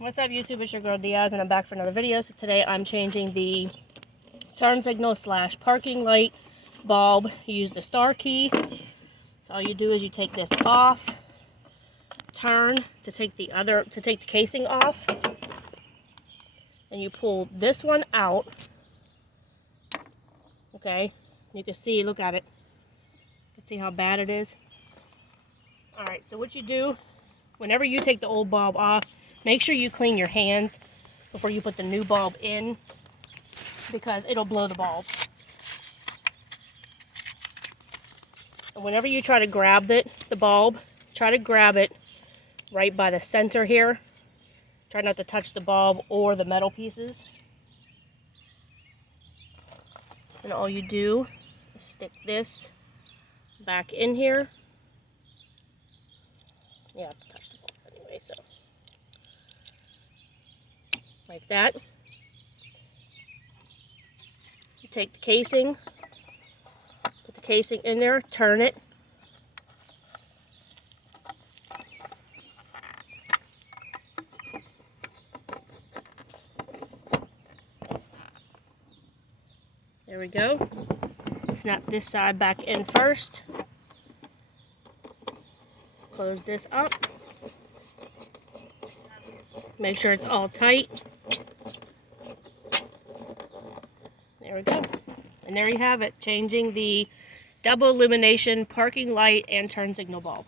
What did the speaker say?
What's up YouTube, it's your girl Diaz and I'm back for another video. So today I'm changing the turn signal / parking light bulb. You use the star key. So all you do is you take this off, turn to take the casing off, and you pull this one out. Okay, you can see, look at it. You can see how bad it is. Alright, so what you do, whenever you take the old bulb off, make sure you clean your hands before you put the new bulb in, because it'll blow the bulb. And whenever you try to grab the bulb, try to grab it right by the center here. Try not to touch the bulb or the metal pieces. And all you do is stick this back in here. You have to touch the bulb anyway, so. Like that. You take the casing, put the casing in there, turn it. There we go. Snap this side back in first. Close this up. Make sure it's all tight. There we go. And there you have it, changing the double illumination parking light and turn signal bulb.